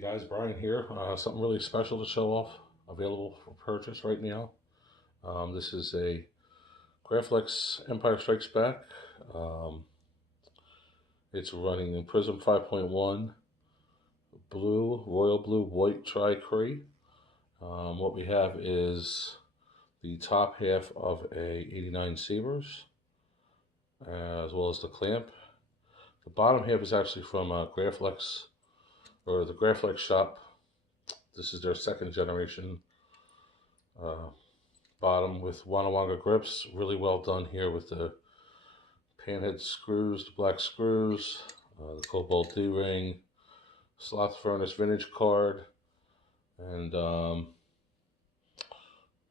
Guys, Brian here. Something really special to show off, available for purchase right now. This is a Graflex Empire Strikes Back. Um, it's running in Prism 5.1, blue, royal blue, white tri-cree. What we have is the top half of a 89 Sabres, as well as the clamp. The bottom half is actually from Graflex, or the Graflex shop. This is their second generation bottom with Wanawanga grips. Really well done here with the panhead screws, the black screws, the cobalt D-ring, sloth furnace vintage card, and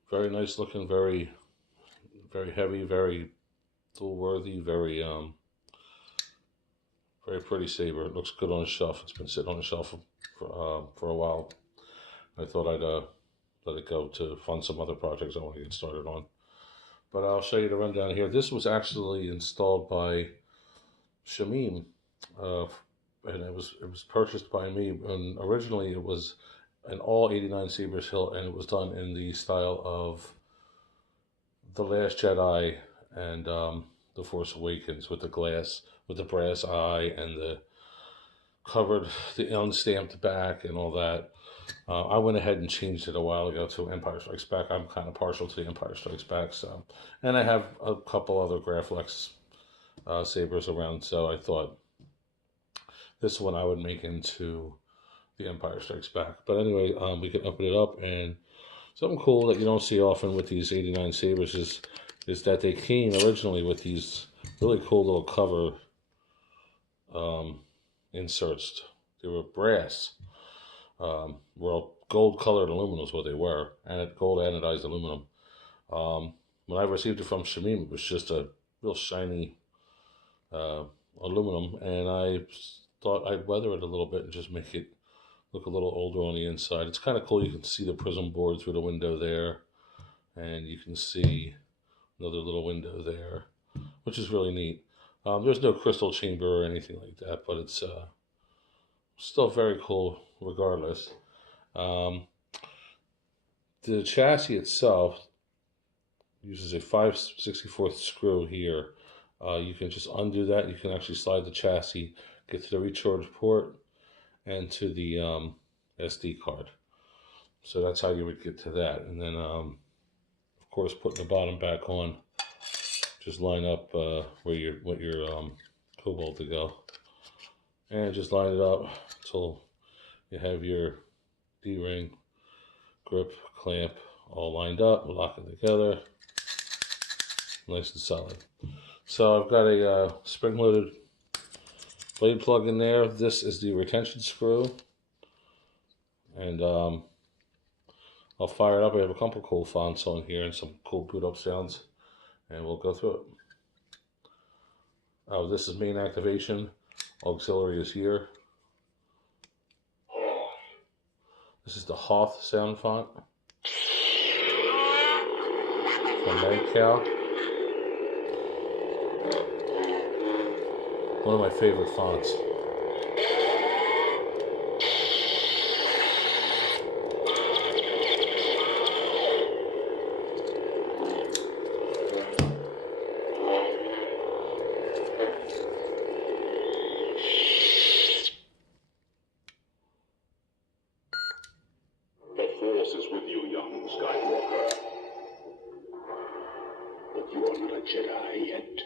very nice looking, very heavy, very tool worthy, very pretty saber. It looks good on the shelf. It's been sitting on the shelf for a while. I thought I'd let it go to fund some other projects I want to get started on. But I'll show you the rundown here. This was actually installed by Shamim, and it was purchased by me. And originally, it was an all 89 Sabres hilt, and it was done in the style of The Last Jedi and The Force Awakens, with the glass, with the brass eye, and the unstamped back, and all that. I went ahead and changed it a while ago to Empire Strikes Back. I'm kind of partial to the Empire Strikes Back, so. And I have a couple other Graflex sabers around, so I thought this one I would make into the Empire Strikes Back. But anyway, we can open it up, and something cool that you don't see often with these 89 sabers is that they came originally with these really cool little cover inserts. They were brass. Well, gold-colored aluminum is what they were, and gold anodized aluminum. When I received it from Shamim, it was just a real shiny aluminum, and I thought I'd weather it a little bit and just make it look a little older on the inside. It's kind of cool. You can see the prism board through the window there, and you can see another little window there, which is really neat. There's no crystal chamber or anything like that, but it's still very cool regardless. The chassis itself uses a 5/64 screw here. You can just undo that. You can actually slide the chassis, get to the recharge port, and to the SD card. So that's how you would get to that. And then, of course, putting the bottom back on, just line up where you want your cobalt to go, and just line it up until you have your D-ring, grip, clamp all lined up. Lock it together, nice and solid. So I've got a spring-loaded blade plug in there. This is the retention screw, and I'll fire it up. I have a couple cool fonts on here and some cool boot up sounds, and we'll go through it. This is main activation. Auxiliary is here. This is the Hoth sound font from MagCal. One of my favorite fonts. The Force is with you, young Skywalker. But you are not a Jedi yet.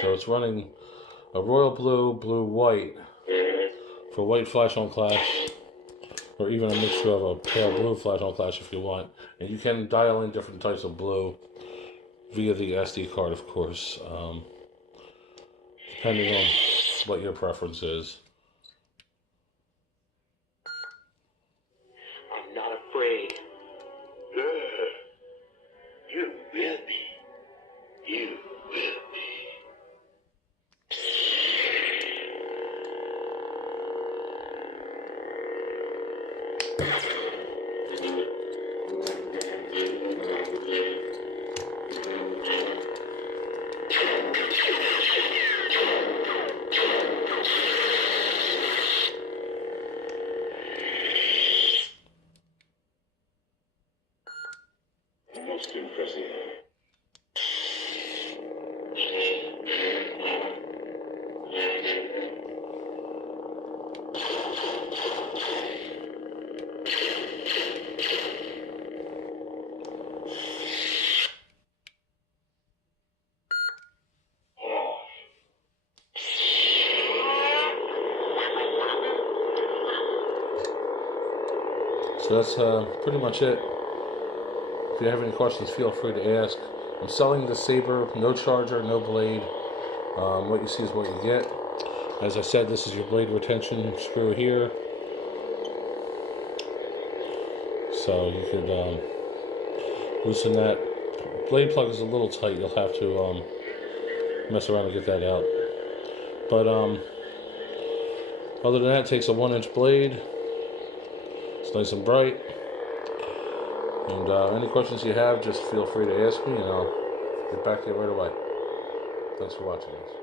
So it's running a royal blue, blue, white for white flash on clash, or even a mixture of a pale blue flash on clash if you want. And you can dial in different types of blue via the SD card, of course, depending on what your preference is. I'm not afraid. You will be. You will be. Most impressive. So that's pretty much it. If you have any questions, feel free to ask. I'm selling the saber, no charger, no blade. What you see is what you get. As I said, this is your blade retention screw here. So you could loosen that. Blade plug is a little tight. You'll have to mess around to get that out. But other than that, it takes a 1-inch blade. It's nice and bright. And any questions you have, just feel free to ask me, and I'll get back to you right away. Thanks for watching, guys.